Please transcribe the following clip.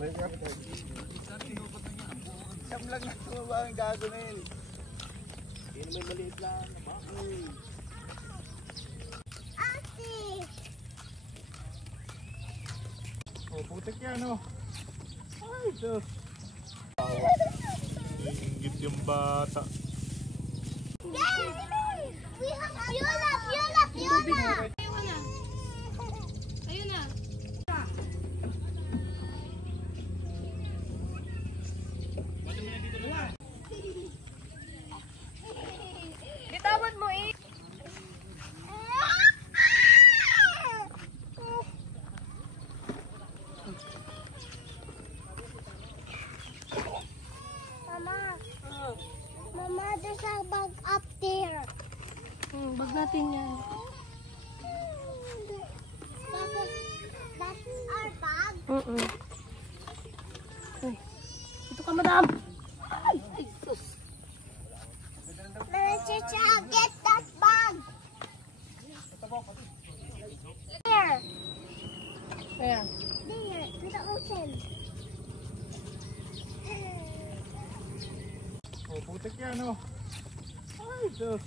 Siyam lang na tumaba ang gago na yun. Hindi naman maliit lang. Ate! Oh, putik yan oh. Ay, Diyos. Ingit yung bata. Yes! We have Fiona! Fiona! Fiona! Ayun na. Ayun na. Bitawan mo eh. Mama, there's a bug up there. Bag natin yan. That's our bag. Ay, ito ka, madam. Ay, sus. Mama, Chicha, get that bag. There. Ayan. There, in the ocean. Oh, putik yan oh. Ay, Diyos.